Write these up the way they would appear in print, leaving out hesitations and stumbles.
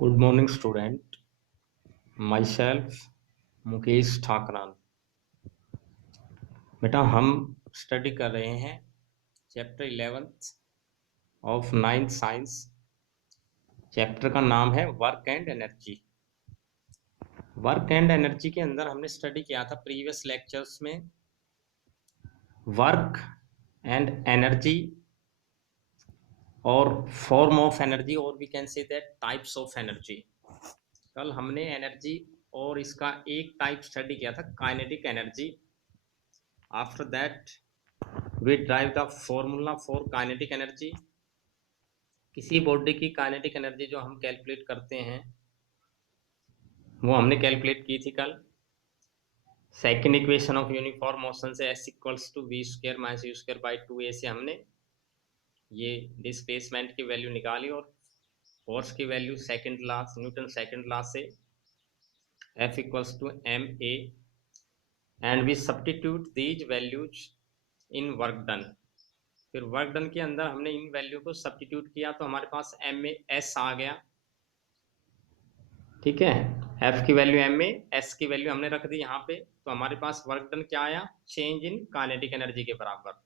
Good morning, student. Myself, Mukesh Thakran. बेटा हम study कर रहे हैं chapter 11th of 9th science. Chapter का नाम है work and energy. Work and energy के अंदर हमने स्टडी किया था प्रीवियस लेक्चर्स में वर्क एंड एनर्जी और फॉर्म ऑफ एनर्जी और we can say that types of energy. कल हमने एनर्जी और इसका एक टाइप स्टडी किया था kinetic energy. After that we derive the formula for kinetic energy. किसी बॉडी की काइनेटिक एनर्जी जो हम कैलकुलेट करते हैं वो हमने कैलकुलेट की थी कल। Second equation of uniform motion से s equals to v square minus u square by 2a से हमने ये डिस्प्लेसमेंट की वैल्यू निकाली और फोर्स की value second law Newton second law से F equals to ma and we substitute these values in work done. फिर work done के अंदर हमने इन वैल्यू को सब्स्टिट्यूट किया तो हमारे पास MAS आ गया। ठीक है, F की वैल्यू MA, S की वैल्यू हमने रख दी यहाँ पे, तो हमारे पास वर्क डन क्या आया, चेंज इन काइनेटिक एनर्जी के बराबर।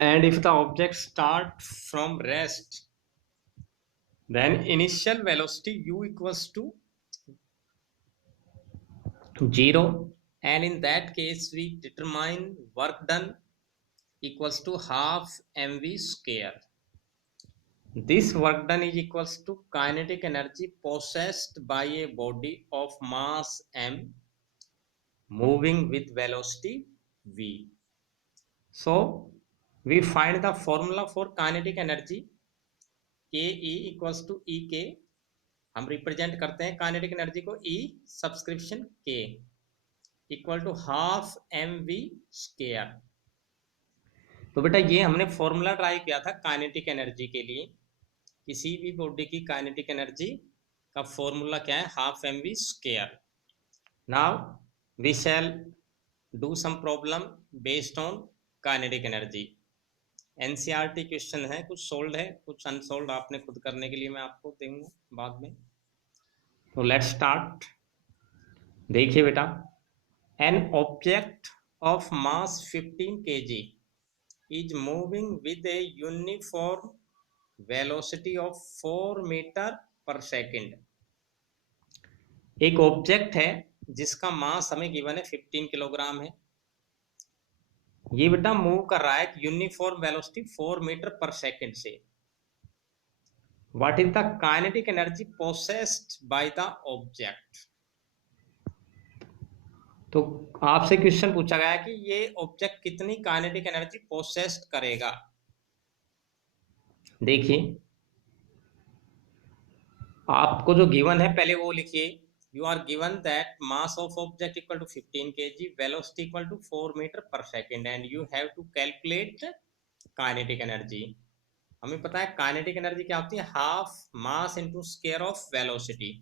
And if the object start from rest then initial velocity u equals to 0 and in that case we determine work done equals to half mv square. This work done is equals to kinetic energy possessed by a body of mass m moving with velocity v. So we find the formula for kinetic energy ke equals to e k। हम represent करते हैं kinetic energy को E subscription K equal to half mv square. तो बेटा ये हमने formula try किया था काइनेटिक एनर्जी के लिए। किसी भी बॉडी की काइनेटिक एनर्जी का फॉर्मूला क्या है, half mv square. Now we shall do some problem based on kinetic energy. NCERT question है, कुछ सोल्ड है कुछ अनसोल्ड, आपने खुद करने के लिए मैं आपको दूंगा बाद में। तो लेट्स स्टार्ट। देखिए बेटा, an object of mass 15 kg is moving with a uniform velocity of 4 metre per second. एक ऑब्जेक्ट है जिसका मास हमें गिवन है 15 किलोग्राम है। ये बेटा मूव कर रहा है uniform velocity 4 metre per second से। What is the kinetic energy possessed by the object. तो आपसे क्वेश्चन पूछा गया कि ये ऑब्जेक्ट कितनी काइनेटिक एनर्जी पोसेस्ड करेगा। देखिए आपको जो गिवन है पहले वो लिखिए। You are given that mass of object equal to 15 kg, velocity equal to 4 metre per second and you have to calculate kinetic energy. हमें पता है काइनेटिक एनर्जी क्या होती है, half mass into square of velocity.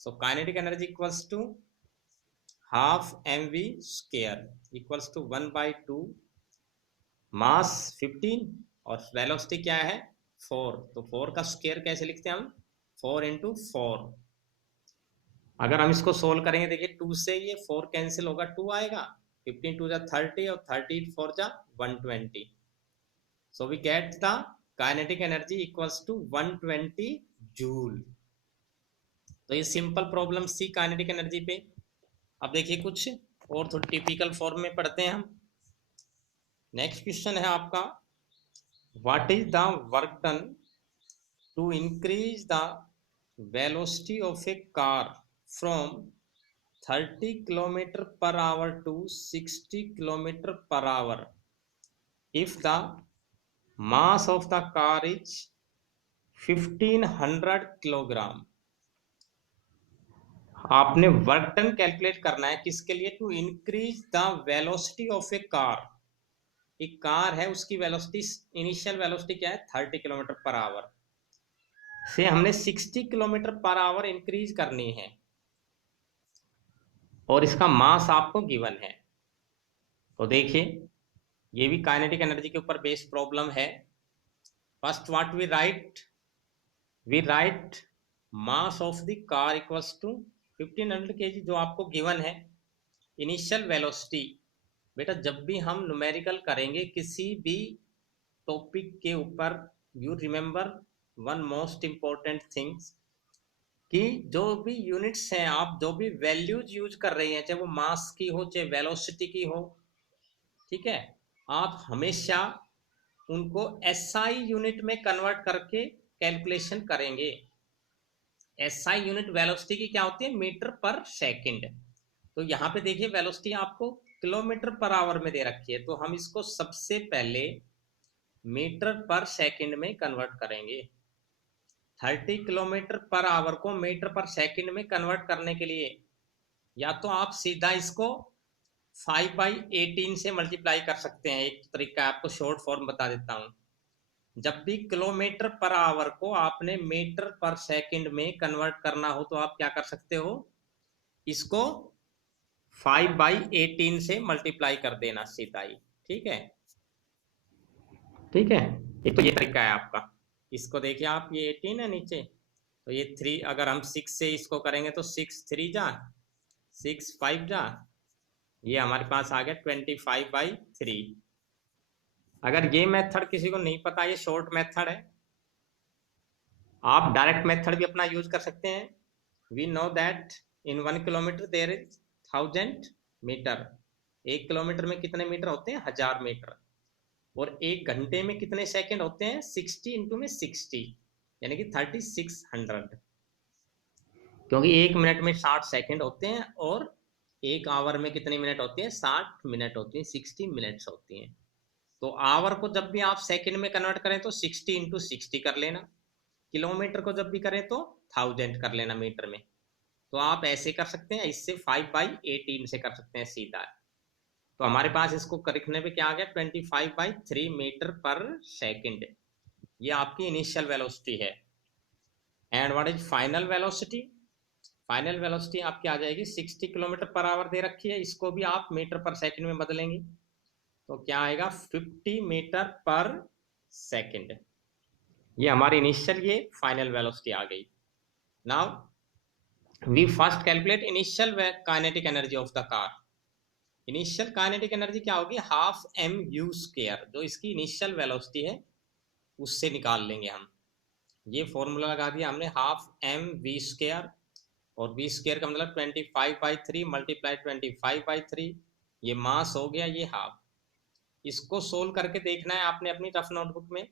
So kinetic energy equals to half mv square equals to 1/2 mass 15 और velocity क्या है 4। तो 4 का स्क्वायर कैसे लिखते हैं हम, 4 इंटू 4। अगर हम इसको सोल्व करेंगे, देखिए 2 से ये 4 कैंसिल होगा, 2 आएगा, 15 2 जा 30 और 30 4 जा 120। So we get the kinetic energy equals to 120 joule. तो ये सिंपल प्रॉब्लम सी काइनेटिक एनर्जी पे। अब देखिए कुछ और थोड़ी टिपिकल फॉर्म में पढ़ते हैं हम। नेक्स्ट क्वेश्चन है आपका, what is the work done to increase the velocity of a car from 30 kilometre per hour to 60 kilometre per hour if the mass of the car is 1500 kilogram. आपने work done calculate करना है किसके लिए, to increase the velocity of a car. एक car है उसकी velocity, initial velocity क्या है 30 किलोमीटर पर आवर से हमने 60 किलोमीटर पर आवर इंक्रीज करनी है और इसका मास आपको गिवन है। तो देखिए ये भी काइनेटिक एनर्जी के ऊपर बेस्ड प्रॉब्लम है। First what we write, we write mass of the car equals to 1500 kg जो आपको गिवन है। इनिशियल वेलोसिटी, बेटा जब भी हम न्यूमेरिकल करेंगे किसी भी टॉपिक के ऊपर, you remember one most important things कि जो भी यूनिट्स हैं, आप जो भी वैल्यूज यूज कर रही हैं, चाहे वो मास की हो चाहे वेलोसिटी की हो, ठीक है, आप हमेशा उनको एसआई यूनिट में कन्वर्ट करके कैलकुलेशन करेंगे। एसआई यूनिट वेलोसिटी की क्या होती है? मीटर पर सेकंड। तो यहाँ पे देखिए वेलोसिटी आपको किलोमीटर पर आवर में दे रखी है, तो हम इसको सबसे पहले मीटर पर सेकंड में कन्वर्ट करेंगे। 30 किलोमीटर पर आवर को मीटर पर सेकंड में कन्वर्ट करने के लिए या तो आप सीधा इसको 5/18 से मल्टीप्लाई कर सकते हैं। एक तरीका आपको शॉर्ट फॉर्म बता देता हूं। जब भी किलोमीटर पर आवर को आपने मीटर पर सेकंड में कन्वर्ट करना हो तो आप क्या कर सकते हो, इसको 5/18 से मल्टीप्लाई कर देना सीधा ही। ठीक है, ठीक है। एक तो ये तरीका है आपका। इसको देखिए आप, ये 18 है नीचे, तो ये 3 अगर हम 6 से इसको करेंगे तो 6 3 जा 6 5 जा, ये हमारे पास आ गया 25/3। अगर ये मेथड किसी को नहीं पता, ये शॉर्ट मेथड है, आप डायरेक्ट मेथड भी अपना यूज कर सकते हैं। We know that in 1 kilometre there is 1000 metre. 1 kilometre में कितने मीटर होते हैं? 1000 मीटर। और 1 घंटे में कितने सेकंड होते हैं? 60 इंटू में 60, यानी कि 3600। क्योंकि 1 मिनट में 60 सेकंड होते हैं और 1 आवर में कितने मिनट होते हैं? 60 मिनट होती हैं, 60 मिनट्स होती हैं। तो आवर को जब भी आप सेकंड में कन्वर्ट करें तो 60 इंटू 60 कर लेना, किलोमीटर को जब भी करें तो 1000 कर लेना मीटर में। तो आप ऐसे कर सकते हैं, इससे 5/18 से कर सकते हैं सीधा। तो हमारे पास इसको लिखने पे क्या आ गया? 25/3 मीटर पर सेकंड। ये आपकी इनिशियल वेलोसिटी है। And what is final velocity? Final velocity आपकी आ जाएगी 60 किलोमीटर पर आवर दे रखी है, इसको भी आप मीटर पर सेकंड में बदलेंगे तो क्या आएगा? 50 मीटर पर सेकंड। ये हमारी इनिशियल, ये फाइनल वेलोसिटी आ गई। Now we first calculate initial kinetic energy of the car. Initial kinetic energy क्या होगी? हाफ mv², जो इसकी इनिशियल वेलोसिटी है उससे निकाल लेंगे हम। ये फॉर्मूला लगा दिया हमने, हाफ mv², और v² का मतलब 25/3 मल्टीप्लाई 25/3, ये मास हो गया, ये हाफ। इसको सोल्व करके देखना है आपने अपनी रफ नोटबुक में।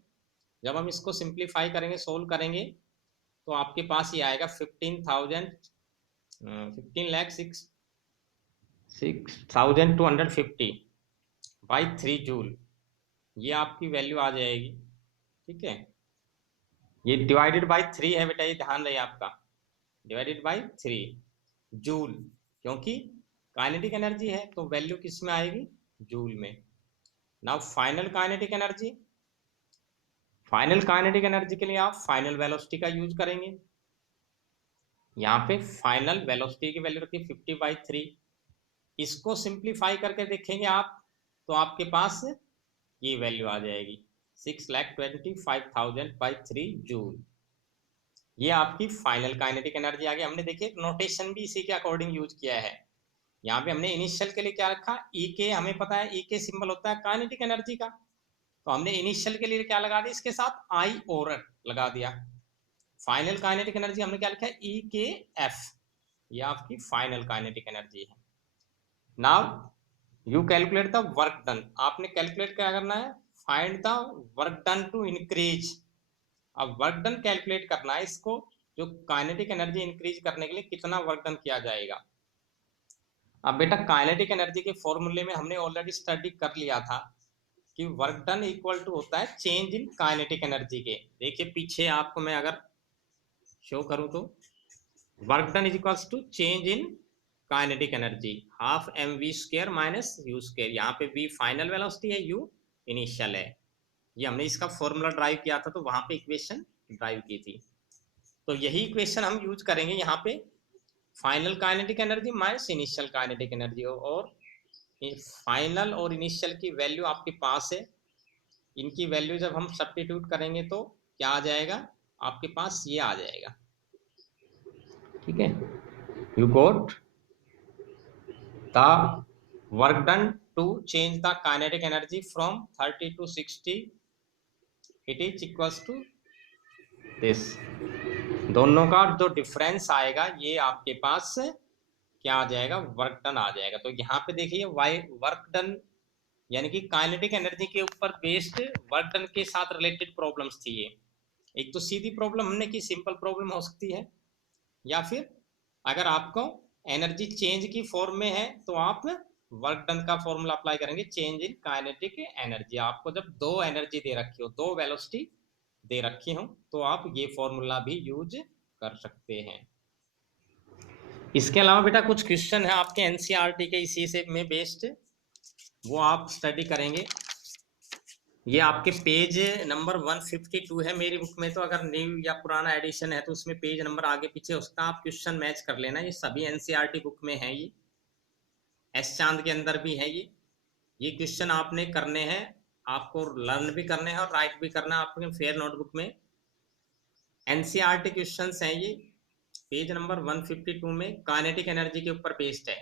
जब हम इसको सिंप्लीफाई करेंगे, सोल्व करेंगे, तो आपके पास ये आएगा 15,6,250/3 जूल। ये आपकी वैल्यू आ जाएगी। ठीक है, ये डिवाइडेड बाय 3 है बेटा, ये ध्यान रहे आपका, डिवाइडेड बाय 3 जूल, क्योंकि काइनेटिक एनर्जी है तो वैल्यू किस में आएगी? जूल में। Now final kinetic energy. Final kinetic energy के लिए आप फाइनल वेलोसिटी का यूज करेंगे। यहाँ पे फाइनल वेलोसिटी की वैल्यू रखी 50/3। इसको सिंप्लीफाई करके देखेंगे आप तो आपके पास ये वैल्यू आ जाएगी 6,25,000/3 जूल। ये आपकी फाइनल काइनेटिक एनर्जी आ गई। हमने देखिए नोटेशन भी इसी के अकॉर्डिंग यूज किया है। यहाँ पे हमने इनिशियल के लिए क्या रखा? ई के, हमें पता है ई के सिंबल होता है काइनेटिक एनर्जी का, तो हमने इनिशियल के लिए क्या लगा दिया? इसके साथ आई और लगा दिया। फाइनल काइनेटिक एनर्जी हमने क्या लिखा है? ई के एफ। ये आपकी फाइनल काइनेटिक एनर्जी है। Now you calculate the work done. आपने कैलकुलेट क्या करना है? Find the work done to increase. अब वर्क डन कैलकुलेट करना है, इसको जो काइनेटिक एनर्जी इंक्रीज करने के लिए कितना वर्क डन किया जाएगा। अब बेटा काइनेटिक एनर्जी के फॉर्मूले में हमने ऑलरेडी स्टडी कर लिया था कि वर्क डन इक्वल टू होता है चेंज इन काइनेटिक एनर्जी के। देखिए पीछे आपको मैं अगर शो करूं तो work done is equals to change in kinetic energy, half mv² minus u²। यहाँ पे v फाइनल वेलोसिटी है, u इनिशियल है। ये हमने इसका फॉर्मूला ड्राइव किया था तो वहां पे इक्वेशन ड्राइव की थी, तो यही इक्वेशन हम यूज करेंगे यहाँ पे। Final kinetic energy minus initial kinetic energy, और फाइनल और इनिशियल की वैल्यू आपके पास है। इनकी वैल्यू जब हम सब्स्टिट्यूट करेंगे तो क्या आ जाएगा? आपके पास ये आ जाएगा, ठीक है। You got the work done to change the kinetic energy from 30 to 60, it is equals to this. दोनों का जो डिफरेंस आएगा ये आपके पास क्या आ जाएगा, वर्क डन आ जाएगा। तो यहाँ पे देखिए वाई वर्क डन यानी कि काइनेटिक एनर्जी के ऊपर बेस्ड वर्क डन के साथ रिलेटेड प्रॉब्लम्स थी ये। एक तो सीधी प्रॉब्लम हमने की, सिंपल प्रॉब्लम हो सकती है, या फिर अगर आपको एनर्जी चेंज की फॉर्म में है तो आप वर्क डन का फॉर्मूला अप्लाई करेंगे, चेंज इन काइनेटिक एनर्जी। आपको जब दो एनर्जी दे रखी हो, दो वेलोसिटी दे रखी हो, तो आप ये फॉर्मूला भी यूज कर सकते हैं। इसके अलावा बेटा कुछ क्वेश्चन है आपके एनसीईआरटी के इसी से में बेस्ड, वो आप स्टडी करेंगे। ये आपके पेज नंबर 152 है मेरी बुक में, तो अगर न्यू या पुराना एडिशन है तो उसमें पेज नंबर आगे पीछे हो सकता है, आप क्वेश्चन मैच कर लेना। ये सभी एनसीईआरटी बुक में है, ये एस चांद के अंदर भी है। ये क्वेश्चन आपने करने हैं, आपको लर्न भी करने हैं और राइट भी करना है आपके फेयर नोटबुक में। एनसीईआरटी क्वेश्चंस हैं ये, पेज नंबर 152 में काइनेटिक एनर्जी के ऊपर बेस्ड है।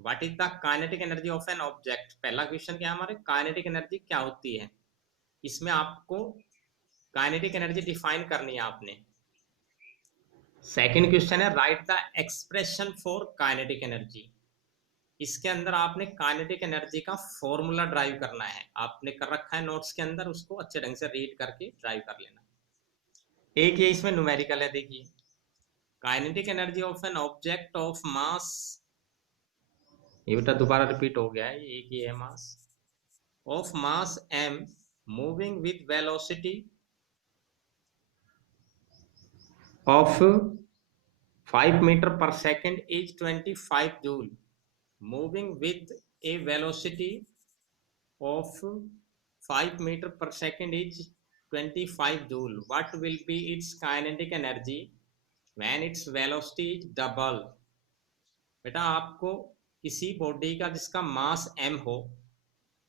What is the kinetic energy of an object, पहला क्वेश्चन क्या हमारे, काइनेटिक एनर्जी क्या होती है। इसमें आपको काइनेटिक एनर्जी डिफाइन करनी है आपने। सेकंड क्वेश्चन है right the expression for kinetic energy. इसके अंदर आपने काइनेटिक एनर्जी का फॉर्मूला ड्राइव करना है, आपने कर रखा है नोट्स के अंदर, उसको अच्छे ढंग से रीड करके ड्राइव कर लेना। एक ये इसमें न्यूमेरिकल है, देखिए kinetic energy of an object of mass, ये बेटा दोबारा रिपीट हो गया है, ये एक ही है, mass of mass m moving with velocity of 5 meter per second is 25 joule, moving with a velocity of 5 meter per second is 25 joule. What will be its kinetic energy when its velocity is double? बेटा आपको किसी body का जिसका मास m हो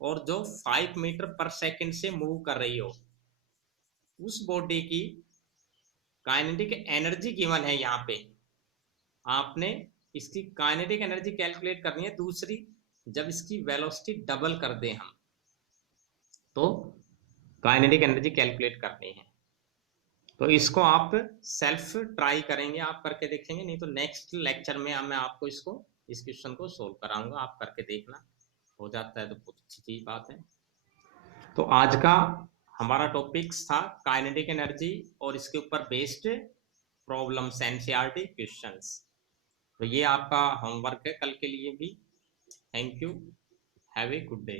और जो 5 metre पर second से मूव कर रही हो, उस बॉडी की काइनेटिक एनर्जी गिवन है। यहाँ पे आपने इसकी काइनेटिक एनर्जी कैलकुलेट करनी है। दूसरी, जब इसकी वेलोसिटी डबल कर दें हम, तो काइनेटिक एनर्जी कैलकुलेट करनी है। तो इसको आप सेल्फ ट्राई करेंगे, आप करके देखेंगे, नहीं तो नेक्स्ट लेक्चर में मैं आपको इसको इस क्वेश्चन को सोल्व कराऊंगा, आप करके देखना, हो जाता है तो बहुत अच्छी चीज बात है। तो आज का हमारा टॉपिक्स था काइनेटिक एनर्जी और इसके ऊपर बेस्ड प्रॉब्लम्स, एनसीईआरटी क्वेश्चंस। तो ये आपका होमवर्क है कल के लिए भी। Thank you, have a good day.